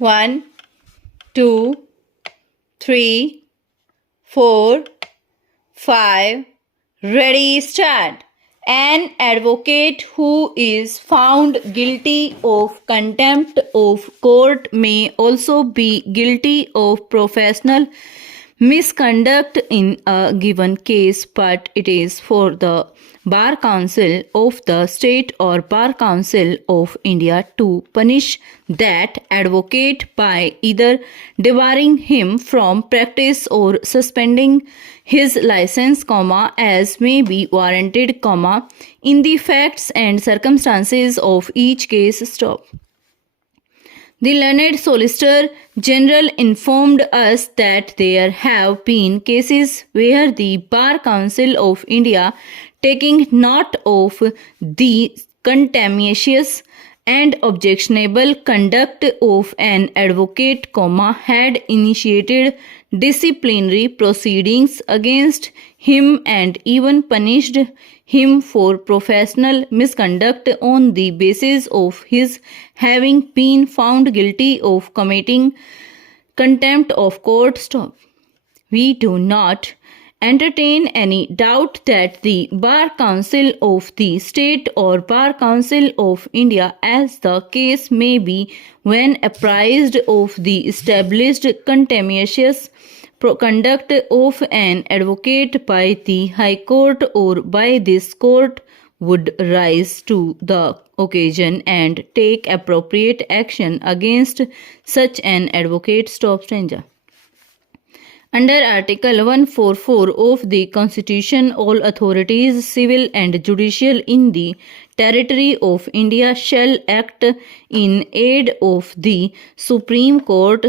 1, 2, 3, 4, 5. Ready, start. An advocate who is found guilty of contempt of court may also be guilty of professional misconduct in a given case, but it is for the Bar Council of the state or Bar Council of India to punish that advocate by either debarring him from practice or suspending his license, as may be warranted, in the facts and circumstances of each case. The learned Solicitor General informed us that there have been cases where the Bar Council of India, taking note of the contumacious and objectionable conduct of an advocate, had initiated disciplinary proceedings against him and even punished him for professional misconduct on the basis of his having been found guilty of committing contempt of court. We do not entertain any doubt that the Bar Council of the state or Bar Council of India, as the case may be, when apprised of the established contumacious conduct of an advocate by the High Court or by this court, would rise to the occasion and take appropriate action against such an advocate. Under Article 144 of the Constitution, all authorities, civil and judicial, in the territory of India shall act in aid of the Supreme Court.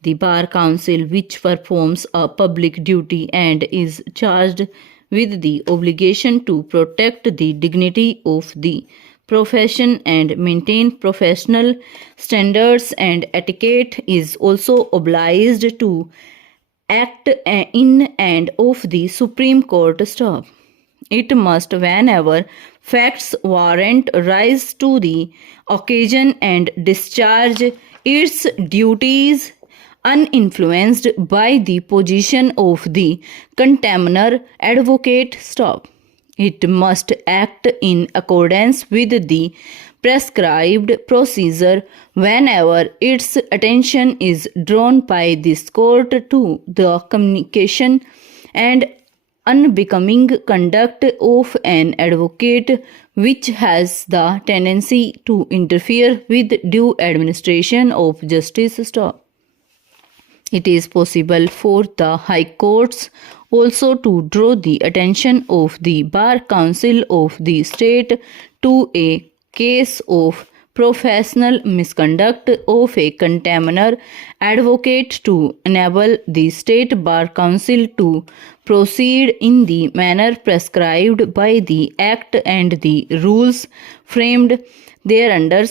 The Bar Council, which performs a public duty and is charged with the obligation to protect the dignity of the profession and maintain professional standards and etiquette, is also obliged to act in and of the Supreme Court. It must, whenever facts warrant, rise to the occasion and discharge its duties uninfluenced by the position of the contemner advocate. It must act in accordance with the prescribed procedure whenever its attention is drawn by this court to the communication and unbecoming conduct of an advocate which has the tendency to interfere with due administration of justice. It is possible for the High Courts also to draw the attention of the Bar Council of the state to a case of professional misconduct of a contemner advocate to enable the State Bar Council to proceed in the manner prescribed by the Act and the rules framed thereunder.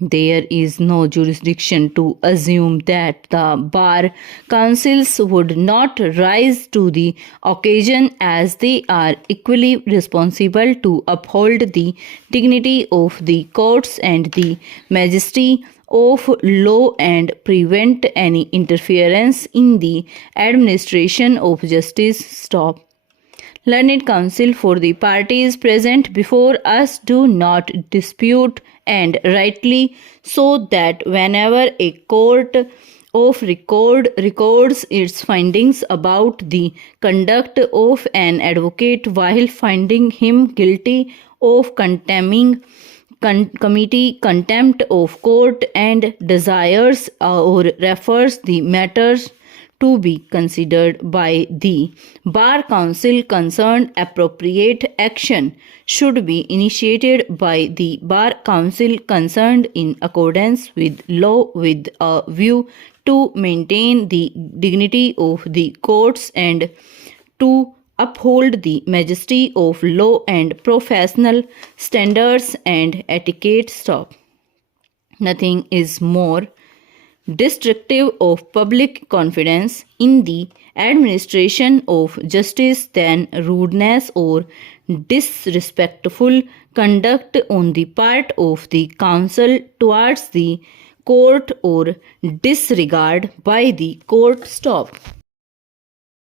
There is no jurisdiction to assume that the Bar Councils would not rise to the occasion, as they are equally responsible to uphold the dignity of the courts and the majesty of law and prevent any interference in the administration of justice. Learned counsel for the parties present before us do not dispute, and rightly so, that whenever a court of records its findings about the conduct of an advocate while finding him guilty of committing contempt of court and desires or refers the matters to be considered by the Bar Council concerned, appropriate action should be initiated by the Bar Council concerned in accordance with law, with a view to maintain the dignity of the courts and to uphold the majesty of law and professional standards and etiquette. Nothing is more destructive of public confidence in the administration of justice than rudeness or disrespectful conduct on the part of the counsel towards the court or disregard by the court. Stop.